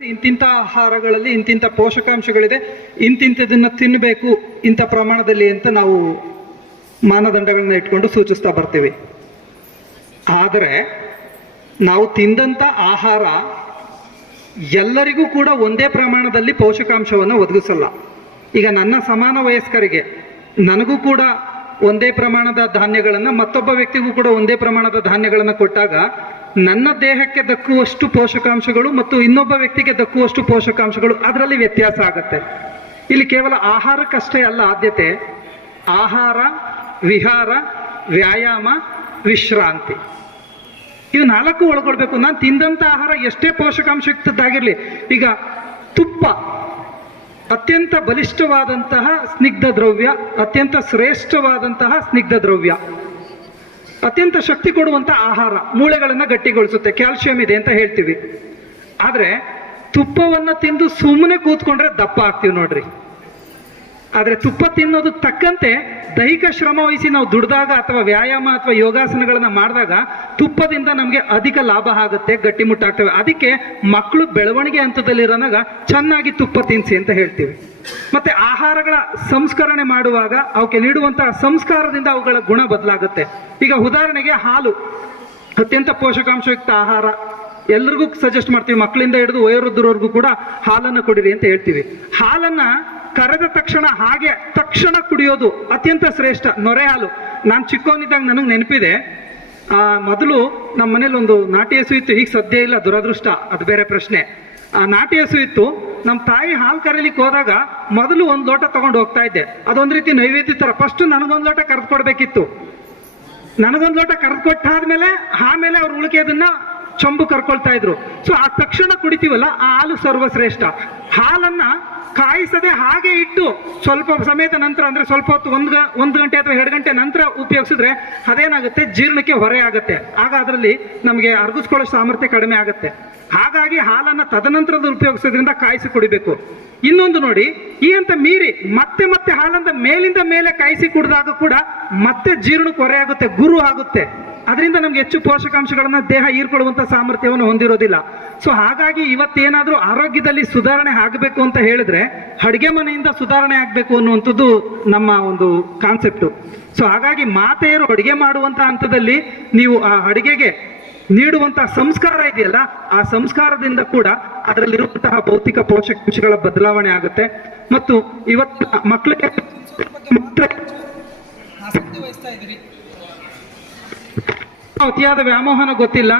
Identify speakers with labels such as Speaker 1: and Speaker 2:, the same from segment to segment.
Speaker 1: ಇಂತಿಂಥ ಆಹಾರಗಳಲ್ಲಿ ಇಂತಿಂಥ ಪೋಷಕಾಂಶಗಳಿದೆ, ಇಂತಿಂಥದನ್ನ ತಿನ್ನಬೇಕು ಇಂಥ ಪ್ರಮಾಣದಲ್ಲಿ ಅಂತ ನಾವು ಮಾನದಂಡಗಳನ್ನ ಇಟ್ಕೊಂಡು ಸೂಚಿಸ್ತಾ ಬರ್ತೀವಿ. ಆದರೆ ನಾವು ತಿಂದಂಥ ಆಹಾರ ಎಲ್ಲರಿಗೂ ಕೂಡ ಒಂದೇ ಪ್ರಮಾಣದಲ್ಲಿ ಪೋಷಕಾಂಶವನ್ನು ಒದಗಿಸಲ್ಲ. ಈಗ ನನ್ನ ಸಮಾನ ವಯಸ್ಕರಿಗೆ ನನಗೂ ಕೂಡ ಒಂದೇ ಪ್ರಮಾಣದ ಧಾನ್ಯಗಳನ್ನು ಮತ್ತೊಬ್ಬ ವ್ಯಕ್ತಿಗೂ ಕೂಡ ಒಂದೇ ಪ್ರಮಾಣದ ಧಾನ್ಯಗಳನ್ನು ಕೊಟ್ಟಾಗ ನನ್ನ ದೇಹಕ್ಕೆ ದಕ್ಕುವಷ್ಟು ಪೋಷಕಾಂಶಗಳು ಮತ್ತು ಇನ್ನೊಬ್ಬ ವ್ಯಕ್ತಿಗೆ ದಕ್ಕುವಷ್ಟು ಪೋಷಕಾಂಶಗಳು ಅದರಲ್ಲಿ ವ್ಯತ್ಯಾಸ ಆಗುತ್ತೆ. ಇಲ್ಲಿ ಕೇವಲ ಆಹಾರಕ್ಕಷ್ಟೇ ಅಲ್ಲ ಆದ್ಯತೆ. ಆಹಾರ, ವಿಹಾರ, ವ್ಯಾಯಾಮ, ವಿಶ್ರಾಂತಿ. ಇವು ನಾಲ್ಕು ಒಳಗೊಳ್ಬೇಕು. ನಾನು ತಿಂದಂತ ಆಹಾರ ಎಷ್ಟೇ ಪೋಷಕಾಂಶಯುಕ್ತದ್ದಾಗಿರ್ಲಿ ಈಗ ತುಪ್ಪ, ಅತ್ಯಂತ ಬಲಿಷ್ಠವಾದಂತಹ ಸ್ನಿಗ್ಧ ದ್ರವ್ಯ, ಅತ್ಯಂತ ಶ್ರೇಷ್ಠವಾದಂತಹ ಸ್ನಿಗ್ಧ ದ್ರವ್ಯ. ಅತ್ಯಂತ ಶಕ್ತಿ ಕೊಡುವಂತ ಆಹಾರ ಮೂಳೆಗಳನ್ನು ಗಟ್ಟಿಗೊಳಿಸುತ್ತೆ, ಕ್ಯಾಲ್ಸಿಯಂ ಇದೆ ಅಂತ ಹೇಳ್ತೀವಿ. ಆದರೆ ತುಪ್ಪವನ್ನು ತಿಂದು ಸುಮ್ಮನೆ ಕೂತ್ಕೊಂಡ್ರೆ ದಪ್ಪ ಆಗ್ತೀವಿ ನೋಡ್ರಿ. ಆದ್ರೆ ತುಪ್ಪ ತಿನ್ನೋದು ತಕ್ಕಂತೆ ದೈಹಿಕ ಶ್ರಮ ವಹಿಸಿ ನಾವು ದುಡ್ದಾಗ ಅಥವಾ ವ್ಯಾಯಾಮ ಅಥವಾ ಯೋಗಾಸನಗಳನ್ನು ಮಾಡಿದಾಗ ತುಪ್ಪದಿಂದ ನಮಗೆ ಅಧಿಕ ಲಾಭ ಆಗುತ್ತೆ ಗಟ್ಟಿಮುಟ್ಟಾಗ್ತವೆ ಅದಕ್ಕೆ ಮಕ್ಕಳು ಬೆಳವಣಿಗೆ ಹಂತದಲ್ಲಿರೋನಾಗ ಚೆನ್ನಾಗಿ ತುಪ್ಪ ತಿನ್ನಿಸಿ ಅಂತ ಹೇಳ್ತೀವಿ. ಮತ್ತೆ ಆಹಾರಗಳ ಸಂಸ್ಕರಣೆ ಮಾಡುವಾಗ ಅವಕ್ಕೆ ನೀಡುವಂತಹ ಸಂಸ್ಕಾರದಿಂದ ಅವುಗಳ ಗುಣ ಬದಲಾಗುತ್ತೆ. ಈಗ ಉದಾಹರಣೆಗೆ ಹಾಲು, ಅತ್ಯಂತ ಪೋಷಕಾಂಶಯುಕ್ತ ಆಹಾರ ಎಲ್ರಿಗೂ ಸಜೆಸ್ಟ್ ಮಾಡ್ತೀವಿ, ಮಕ್ಕಳಿಂದ ಹಿಡಿದು ವಯೋವೃದ್ಧರವರೆಗೂ ಕೂಡ ಹಾಲನ್ನು ಕುಡಿರಿ ಅಂತ ಹೇಳ್ತೀವಿ. ಹಾಲನ್ನ ಕರೆದ ತಕ್ಷಣ ಹಾಗೆ ತಕ್ಷಣ ಕುಡಿಯೋದು ಅತ್ಯಂತ ಶ್ರೇಷ್ಠ, ನೊರೆ ಹಾಲು. ನಾನು ಚಿಕ್ಕವನಿದ್ದಾಗ ನನಗೆ ನೆನಪಿದೆ ಮೊದಲು ನಮ್ಮ ಮನೇಲಿ ಒಂದು ನಾಟಿ ಹಸು ಇತ್ತು, ಈಗ ಸದ್ಯ ಇಲ್ಲ, ದುರದೃಷ್ಟ, ಅದು ಬೇರೆ ಪ್ರಶ್ನೆ. ಆ ನಾಟಿ ಹಸು ಇತ್ತು ನಮ್ಮ ತಾಯಿ ಹಾಲು ಕರೀಲಿಕ್ಕೆ ಹೋದಾಗ ಮೊದಲು ಒಂದು ಲೋಟ ತಗೊಂಡು ಹೋಗ್ತಾ ಇದ್ದೆ. ಅದೊಂದು ರೀತಿ ನೈವೇದ್ಯ ಥರ ಫಸ್ಟ್ ನನಗೊಂದು ಲೋಟ ಕರೆದು ಕೊಡಬೇಕಿತ್ತು ನನಗೊಂದು ಲೋಟ ಕರೆದು ಕೊಟ್ಟಾದ್ಮೇಲೆ ಆಮೇಲೆ ಅವ್ರು ಉಳಿಕೆದನ್ನ ಚೊಂಬು ಕರ್ಕೊಳ್ತಾ ಇದ್ರು. ಸೊ ಆ ತಕ್ಷಣ ಕುಡಿತೀವಲ್ಲ, ಆ ಹಾಲು ಸರ್ವಶ್ರೇಷ್ಠ. ಹಾಲನ್ನ ಕಾಯಿಸದೆ ಹಾಗೆ ಇಟ್ಟು ಸ್ವಲ್ಪ ಸಮಯದ ನಂತರ, ಅಂದ್ರೆ ಸ್ವಲ್ಪ ಹೊತ್ತು ಒಂದು ಒಂದು ಗಂಟೆ ಅಥವಾ ಎರಡು ಗಂಟೆ ನಂತರ ಉಪಯೋಗಿಸಿದ್ರೆ ಅದೇನಾಗುತ್ತೆ? ಜೀರ್ಣಕ್ಕೆ ಹೊರೆ ಆಗುತ್ತೆ. ಆಗ ಅದರಲ್ಲಿ ನಮಗೆ ಅರ್ಗಿಸ್ಕೊಳ್ಳೋ ಸಾಮರ್ಥ್ಯ ಕಡಿಮೆ ಆಗುತ್ತೆ. ಹಾಗಾಗಿ ಹಾಲನ್ನ ತದನಂತರದ ಉಪಯೋಗಿಸೋದ್ರಿಂದ ಕಾಯಿಸಿ ಕುಡಿಬೇಕು. ಇನ್ನೊಂದು ನೋಡಿ, ಈ ಅಂತ ಮೀರಿ ಮತ್ತೆ ಮತ್ತೆ ಹಾಲಂದ ಮೇಲಿಂದ ಮೇಲೆ ಕಾಯಿಸಿ ಕುಡಿದಾಗ ಕೂಡ ಮತ್ತೆ ಜೀರ್ಣಕ್ಕೆ ಹೊರೆ ಆಗುತ್ತೆ, ಗುರು ಆಗುತ್ತೆ. ಅದರಿಂದ ನಮ್ಗೆ ಹೆಚ್ಚು ಪೋಷಕಾಂಶಗಳನ್ನ ದೇಹ ಹೀರ್ಕೊಳ್ಳುವಂತ ಸಾಮರ್ಥ್ಯವನ್ನು ಹೊಂದಿರೋದಿಲ್ಲ. ಸೊ ಹಾಗಾಗಿ ಇವತ್ತೇನಾದ್ರೂ ಆರೋಗ್ಯದಲ್ಲಿ ಸುಧಾರಣೆ ಆಗಬೇಕು ಅಂತ ಹೇಳಿದ್ರೆ ಅಡಿಗೆ ಮನೆಯಿಂದ ಸುಧಾರಣೆ ಆಗಬೇಕು ಅನ್ನುವಂಥದ್ದು ನಮ್ಮ ಒಂದು ಕಾನ್ಸೆಪ್ಟು ಸೊ ಹಾಗಾಗಿ ಮಾತೆಯರು ಅಡಿಗೆ ಮಾಡುವಂತ ಹಂತದಲ್ಲಿ ನೀವು ಆ ಅಡಿಗೆಗೆ ನೀಡುವಂತಹ ಸಂಸ್ಕಾರ ಇದೆಯಲ್ಲ, ಆ ಸಂಸ್ಕಾರದಿಂದ ಕೂಡ ಅದರಲ್ಲಿರುವಂತಹ ಭೌತಿಕ ಪೋಷಕಾಂಶಗಳ ಬದಲಾವಣೆ ಆಗುತ್ತೆ. ಮತ್ತು ಇವತ್ತು ಮಕ್ಕಳಿಗೆ ಮಾತ್ರ ಆಸಕ್ತಿ ವಹಿಸ್ತಾ ಇದ್ದೀರಿ. ಅತಿಯಾದ ವ್ಯಾಮೋಹನ ಗೊತ್ತಿಲ್ಲ.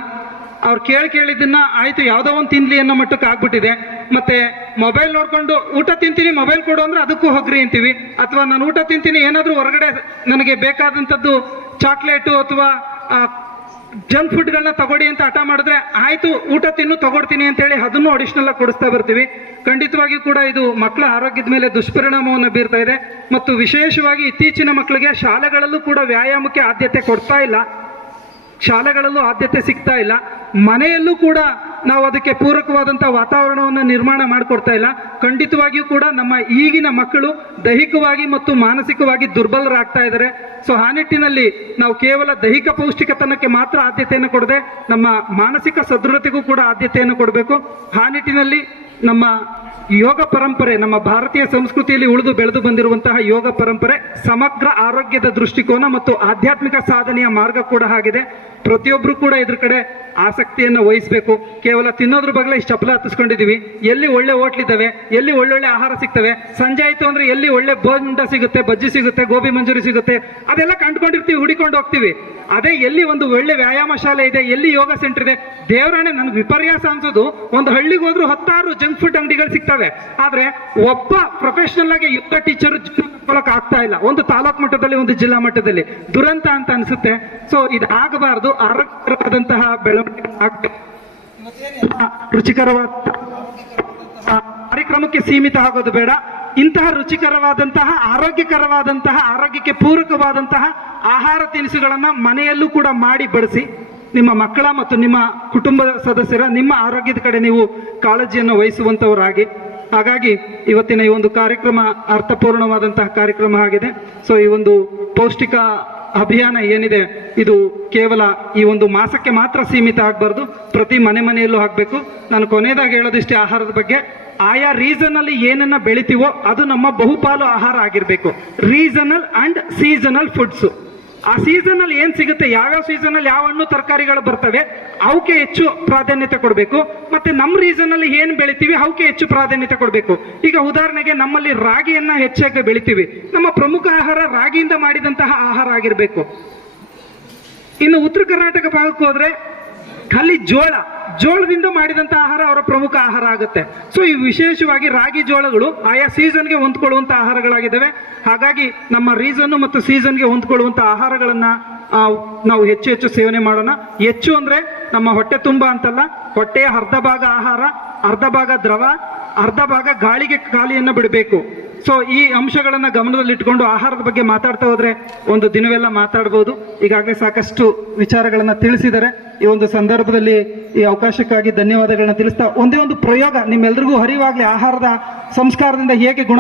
Speaker 1: ಅವ್ರು ಕೇಳಿ ಕೇಳಿದ್ದನ್ನ ಆಯ್ತು ಯಾವುದೋ ಒಂದು ತಿನ್ಲಿ ಅನ್ನೋ ಮಟ್ಟಕ್ಕೆ ಆಗ್ಬಿಟ್ಟಿದೆ. ಮತ್ತೆ ಮೊಬೈಲ್ ನೋಡ್ಕೊಂಡು ಊಟ ತಿಂತೀನಿ, ಮೊಬೈಲ್ ಕೊಡು ಅಂದ್ರೆ ಅದಕ್ಕೂ ಹೋಗ್ರಿ ಅಂತೀವಿ. ಅಥವಾ ನಾನು ಊಟ ತಿಂತೀನಿ, ಏನಾದರೂ ಹೊರಗಡೆ ನನಗೆ ಬೇಕಾದಂಥದ್ದು ಚಾಕ್ಲೇಟು ಅಥವಾ ಜಂಕ್ ಫುಡ್ಗಳನ್ನ ತಗೊಡಿ ಅಂತ ಹಠ ಮಾಡಿದ್ರೆ ಆಯ್ತು, ಊಟ ತಿನ್ನು ತಗೊಡ್ತೀನಿ ಅಂತೇಳಿ ಅದನ್ನು ಅಡಿಷನಲ್ ಕೊಡಿಸ್ತಾ ಬರ್ತೀವಿ. ಖಂಡಿತವಾಗಿಯೂ ಕೂಡ ಇದು ಮಕ್ಕಳ ಆರೋಗ್ಯದ ಮೇಲೆ ದುಷ್ಪರಿಣಾಮವನ್ನು ಬೀರ್ತಾ ಇದೆ. ಮತ್ತು ವಿಶೇಷವಾಗಿ ಇತ್ತೀಚಿನ ಮಕ್ಕಳಿಗೆ ಶಾಲೆಗಳಲ್ಲೂ ಕೂಡ ವ್ಯಾಯಾಮಕ್ಕೆ ಆದ್ಯತೆ ಕೊಡ್ತಾ ಇಲ್ಲ. ಶಾಲೆಗಳಲ್ಲೂ ಆದ್ಯತೆ ಸಿಗ್ತಾ ಇಲ್ಲ. ಮನೆಯಲ್ಲೂ ಕೂಡ ನಾವು ಅದಕ್ಕೆ ಪೂರಕವಾದಂಥ ವಾತಾವರಣವನ್ನು ನಿರ್ಮಾಣ ಮಾಡಿಕೊಡ್ತಾ ಇಲ್ಲ. ಖಂಡಿತವಾಗಿಯೂ ಕೂಡ ನಮ್ಮ ಈಗಿನ ಮಕ್ಕಳು ದೈಹಿಕವಾಗಿ ಮತ್ತು ಮಾನಸಿಕವಾಗಿ ದುರ್ಬಲರಾಗ್ತಾ ಇದ್ದಾರೆ. ಸೊ, ಆ ನಿಟ್ಟಿನಲ್ಲಿ ನಾವು ಕೇವಲ ದೈಹಿಕ ಪೌಷ್ಟಿಕತನಕ್ಕೆ ಮಾತ್ರ ಆದ್ಯತೆಯನ್ನು ಕೊಡದೆ ನಮ್ಮ ಮಾನಸಿಕ ಸದೃಢತೆಗೂ ಕೂಡ ಆದ್ಯತೆಯನ್ನು ಕೊಡಬೇಕು. ಆ ನಿಟ್ಟಿನಲ್ಲಿ ನಮ್ಮ ಯೋಗ ಪರಂಪರೆ, ನಮ್ಮ ಭಾರತೀಯ ಸಂಸ್ಕೃತಿಯಲ್ಲಿ ಉಳಿದು ಬೆಳೆದು ಬಂದಿರುವಂತಹ ಯೋಗ ಪರಂಪರೆ ಸಮಗ್ರ ಆರೋಗ್ಯದ ದೃಷ್ಟಿಕೋನ ಮತ್ತು ಆಧ್ಯಾತ್ಮಿಕ ಸಾಧನೆಯ ಮಾರ್ಗ ಕೂಡ ಆಗಿದೆ. ಪ್ರತಿಯೊಬ್ಬರು ಕೂಡ ಇದ್ರ ಕಡೆ ಆಸಕ್ತಿಯನ್ನು ವಹಿಸಬೇಕು. ಕೇವಲ ತಿನ್ನೋದ್ರ ಬಗ್ಗೆ ಇಷ್ಟು ಚಪಲ ಹತ್ತಿಸ್ಕೊಂಡಿದೀವಿ. ಎಲ್ಲಿ ಒಳ್ಳೆ ಹೋಟ್ಲಿದ್ದಾವೆ ಎಲ್ಲಿ ಒಳ್ಳೊಳ್ಳೆ ಆಹಾರ ಸಿಗ್ತವೆ, ಸಂಜೆ ಆಯ್ತು ಅಂದ್ರೆ ಎಲ್ಲಿ ಒಳ್ಳೆ ಬೋಂಡ ಸಿಗುತ್ತೆ, ಬಜ್ಜಿ ಸಿಗುತ್ತೆ, ಗೋಬಿ ಮಂಜೂರಿ ಸಿಗುತ್ತೆ, ಅದೆಲ್ಲ ಕಂಡ್ಕೊಂಡಿರ್ತೀವಿ, ಹುಡಿಕೊಂಡು ಹೋಗ್ತೀವಿ. ಅದೇ ಎಲ್ಲಿ ಒಂದು ಒಳ್ಳೆ ವ್ಯಾಯಾಮ ಶಾಲೆ ಇದೆ, ಎಲ್ಲಿ ಯೋಗ ಸೆಂಟರ್ ಇದೆ, ದೇವರಾಣೆ ನನಗೆ ವಿಪರ್ಯಾಸ ಅನ್ಸೋದು, ಒಂದು ಹಳ್ಳಿಗೆ ಹೋದ್ರು ಹತ್ತಾರು ಜಂಕ್ ಫುಡ್ ಅಂಗಡಿಗಳು ಸಿಗ್ತವೆ. ಆದ್ರೆ ಒಬ್ಬ ಪ್ರೊಫೆಷನಲ್ ಆಗಿ ಯುದ್ಧ ಟೀಚರ್ ಆಗ್ತಾ ಇಲ್ಲ. ಒಂದು ತಾಲೂಕ್ ಮಟ್ಟದಲ್ಲಿ, ಒಂದು ಜಿಲ್ಲಾ ಮಟ್ಟದಲ್ಲಿ. ದುರಂತ ಅಂತ ಅನ್ಸುತ್ತೆ. ಸೊ ಇದು ಆಗಬಾರದು. ಆರೋಗ್ಯಕರವಾದಂತಹ ಬೆಳವಣಿಗೆ ರುಚಿಕರವಾದ ಕಾರ್ಯಕ್ರಮಕ್ಕೆ ಸೀಮಿತ ಆಗೋದು ಬೇಡ. ಇಂತಹ ರುಚಿಕರವಾದಂತಹ, ಆರೋಗ್ಯಕರವಾದಂತಹ, ಆರೋಗ್ಯಕ್ಕೆ ಪೂರಕವಾದಂತಹ ಆಹಾರ ತಿನಿಸುಗಳನ್ನ ಮನೆಯಲ್ಲೂ ಕೂಡ ಮಾಡಿ ಬಡಿಸಿ. ನಿಮ್ಮ ಮಕ್ಕಳ ಮತ್ತು ನಿಮ್ಮ ಕುಟುಂಬದ ಸದಸ್ಯರ, ನಿಮ್ಮ ಆರೋಗ್ಯದ ಕಡೆ ನೀವು ಕಾಳಜಿಯನ್ನು ವಹಿಸುವಂತವರಾಗಿ. ಹಾಗಾಗಿ ಇವತ್ತಿನ ಈ ಒಂದು ಕಾರ್ಯಕ್ರಮ ಅರ್ಥಪೂರ್ಣವಾದಂತಹ ಕಾರ್ಯಕ್ರಮ ಆಗಿದೆ. ಸೊ ಈ ಒಂದು ಪೌಷ್ಟಿಕ ಅಭಿಯಾನ ಏನಿದೆ, ಇದು ಕೇವಲ ಈ ಒಂದು ಮಾಸಕ್ಕೆ ಮಾತ್ರ ಸೀಮಿತ ಆಗಬಾರ್ದು. ಪ್ರತಿ ಮನೆ ಮನೆಯಲ್ಲೂ ಆಗಬೇಕು. ನಾನು ಕೊನೆಯದಾಗಿ ಹೇಳೋದಿಷ್ಟೇ ಆಹಾರದ ಬಗ್ಗೆ. ಆಯಾ ರೀಸನ್ ಅಲ್ಲಿ ಏನನ್ನ ಬೆಳಿತೀವೋ ಅದು ನಮ್ಮ ಬಹುಪಾಲು ಆಹಾರ ಆಗಿರಬೇಕು. Regional and seasonal foods. ಆ ಸೀಸನ್ ಅಲ್ಲಿ ಏನ್ ಸಿಗುತ್ತೆ? ಯಾವ್ಯಾವ ಸೀಸನ್ ಅಲ್ಲಿ ಯಾವ ಹಣ್ಣು ತರಕಾರಿಗಳು ಬರ್ತವೆ? ಅವಕ್ಕೆ ಹೆಚ್ಚು ಪ್ರಾಧಾನ್ಯತೆ ಕೊಡಬೇಕು. ಮತ್ತೆ ನಮ್ಮ ರೀಸನ್ ಅಲ್ಲಿ ಏನ್ ಬೆಳಿತೀವಿ? ಅವಕ್ಕೆ ಹೆಚ್ಚು ಪ್ರಾಧಾನ್ಯತೆ ಕೊಡಬೇಕು. ಈಗ ಉದಾಹರಣೆಗೆ ನಮ್ಮಲ್ಲಿ ರಾಗಿಯನ್ನ ಹೆಚ್ಚಾಗಿ ಬೆಳಿತೀವಿ. ನಮ್ಮ ಪ್ರಮುಖ ಆಹಾರ ರಾಗಿಯಿಂದ ಮಾಡಿದಂತಹ ಆಹಾರ ಆಗಿರಬೇಕು. ಇನ್ನು ಉತ್ತರ ಕರ್ನಾಟಕ ಭಾಗಕ್ಕೆ ಹೋದ್ರೆ ಖಾಲಿ ಜೋಳ. ಜೋಳದಿಂದ ಮಾಡಿದಂಥ ಆಹಾರ ಅವರ ಪ್ರಮುಖ ಆಹಾರ ಆಗುತ್ತೆ. ಸೊ ಈ ವಿಶೇಷವಾಗಿ ರಾಗಿ ಜೋಳಗಳು ಆಯಾ ಸೀಸನ್ಗೆ ಹೊಂದ್ಕೊಳ್ಳುವಂಥ ಆಹಾರಗಳಾಗಿದ್ದಾವೆ. ಹಾಗಾಗಿ ನಮ್ಮ ರೀಸನ್ ಮತ್ತು ಸೀಸನ್ಗೆ ಹೊಂದ್ಕೊಳ್ಳುವಂಥ ಆಹಾರಗಳನ್ನ ನಾವು ಹೆಚ್ಚು ಹೆಚ್ಚು ಸೇವನೆ ಮಾಡೋಣ. ಹೆಚ್ಚು ಅಂದ್ರೆ ನಮ್ಮ ಹೊಟ್ಟೆ ತುಂಬ ಅಂತಲ್ಲ, ಹೊಟ್ಟೆಯ ಅರ್ಧ ಭಾಗ ಆಹಾರ, ಅರ್ಧ ಭಾಗ ದ್ರವ, ಅರ್ಧ ಭಾಗ ಗಾಳಿಗೆ ಖಾಲಿಯನ್ನು ಬಿಡಬೇಕು. ಸೊ ಈ ಅಂಶಗಳನ್ನು ಗಮನದಲ್ಲಿಟ್ಕೊಂಡು ಆಹಾರದ ಬಗ್ಗೆ ಮಾತಾಡ್ತಾ ಹೋದ್ರೆ ಒಂದು ದಿನವೆಲ್ಲ ಮಾತಾಡ್ಬೋದು. ಈಗಾಗಲೇ ಸಾಕಷ್ಟು ವಿಚಾರಗಳನ್ನ ತಿಳಿಸಿದ್ದಾರೆ. ಈ ಒಂದು ಸಂದರ್ಭದಲ್ಲಿ ಈ ಅವಕಾಶಕ್ಕಾಗಿ ಧನ್ಯವಾದಗಳನ್ನ ತಿಳಿಸ್ತಾ ಒಂದೇ ಒಂದು ಪ್ರಯೋಗ ನಿಮ್ಮೆಲ್ರಿಗೂ ಹರಿವಾಗಲಿ ಆಹಾರದ ಸಂಸ್ಕಾರದಿಂದ ಹೇಗೆ ಗುಣ